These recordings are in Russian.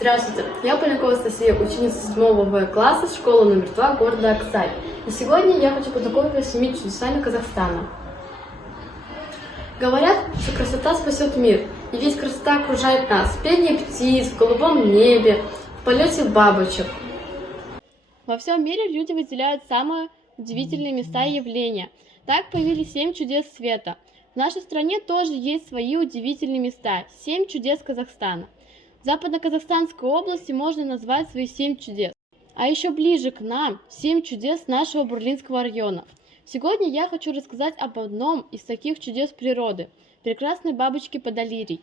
Здравствуйте, я Полякова Анастасия, ученица 7 В класса школы номер 2 города Аксай. И сегодня я хочу познакомить вас с 7 чудесами Казахстана. Говорят, что красота спасет мир, и ведь красота окружает нас в пении птиц, в голубом небе, в полете бабочек. Во всем мире люди выделяют самые удивительные места и явления. Так появились 7 чудес света. В нашей стране тоже есть свои удивительные места, 7 чудес Казахстана. В Западно-Казахстанской области можно назвать свои 7 чудес. А еще ближе к нам 7 чудес нашего Бурлинского района. Сегодня я хочу рассказать об одном из таких чудес природы – прекрасной бабочке Подолирий.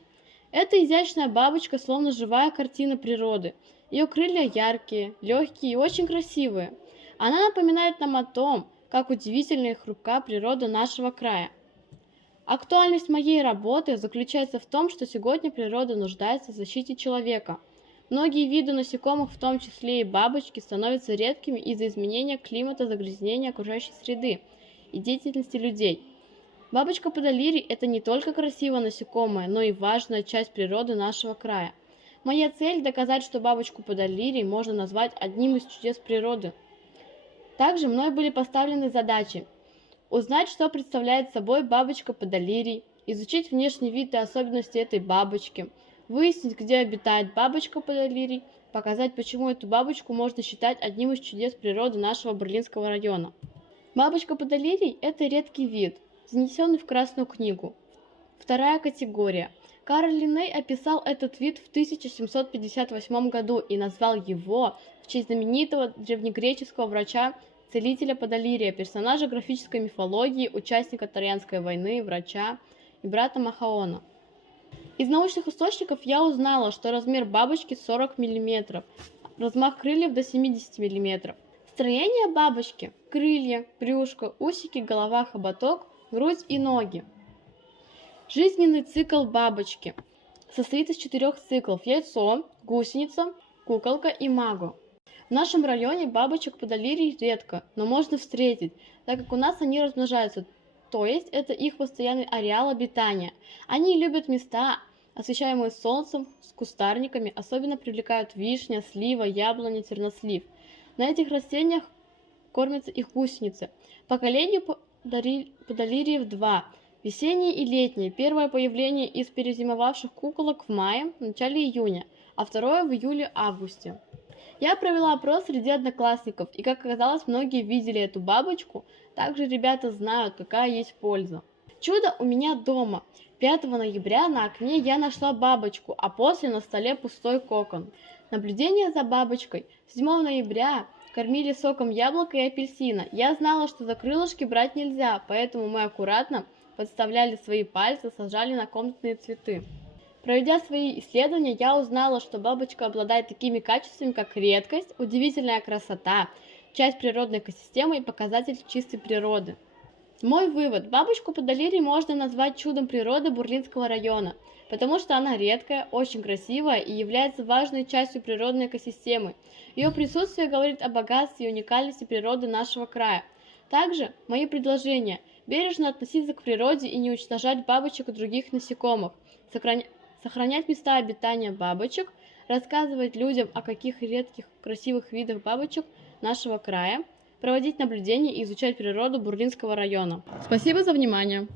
Это изящная бабочка, словно живая картина природы. Ее крылья яркие, легкие и очень красивые. Она напоминает нам о том, как удивительна и хрупка природа нашего края. Актуальность моей работы заключается в том, что сегодня природа нуждается в защите человека. Многие виды насекомых, в том числе и бабочки, становятся редкими из-за изменения климата, загрязнения окружающей среды и деятельности людей. Бабочка Подолирий – это не только красивое насекомое, но и важная часть природы нашего края. Моя цель – доказать, что бабочку Подолирий можно назвать одним из чудес природы. Также мной были поставлены задачи: узнать, что представляет собой бабочка Подолирий, изучить внешний вид и особенности этой бабочки, выяснить, где обитает бабочка Подолирий, показать, почему эту бабочку можно считать одним из чудес природы нашего Бурлинского района. Бабочка Подолирий – это редкий вид, занесенный в Красную книгу. Вторая категория. Карл Линней описал этот вид в 1758 году и назвал его в честь знаменитого древнегреческого врача-целителя Подолирия, персонажа графической мифологии, участника Троянской войны, врача и брата Махаона. Из научных источников я узнала, что размер бабочки 40 мм, размах крыльев до 70 мм. Строение бабочки – крылья, брюшко, усики, голова, хоботок, грудь и ноги. Жизненный цикл бабочки состоит из 4 циклов – яйцо, гусеница, куколка и маго. В нашем районе бабочек Подолирий редко, но можно встретить, так как у нас они размножаются, то есть это их постоянный ареал обитания. Они любят места, освещаемые солнцем, с кустарниками, особенно привлекают вишня, слива, яблоня, тернослив. На этих растениях кормятся их гусеницы. Поколение Подолириев 2. Весенние и летние. Первое появление из перезимовавших куколок в мае, в начале июня, а второе в июле-августе. Я провела опрос среди одноклассников, и, как оказалось, многие видели эту бабочку. Также ребята знают, какая есть польза. Чудо у меня дома. 5 ноября на окне я нашла бабочку, а после на столе пустой кокон. Наблюдение за бабочкой. 7 ноября кормили соком яблока и апельсина. Я знала, что за крылышки брать нельзя, поэтому мы аккуратно подставляли свои пальцы, сажали на комнатные цветы. Проведя свои исследования, я узнала, что бабочка обладает такими качествами, как редкость, удивительная красота, часть природной экосистемы и показатель чистой природы. Мой вывод: бабочку Подолирий можно назвать чудом природы Бурлинского района, потому что она редкая, очень красивая и является важной частью природной экосистемы. Ее присутствие говорит о богатстве и уникальности природы нашего края. Также мои предложения: бережно относиться к природе и не уничтожать бабочек и других насекомых, сохранять места обитания бабочек, рассказывать людям о каких редких красивых видах бабочек нашего края, проводить наблюдения и изучать природу Бурлинского района. Спасибо за внимание!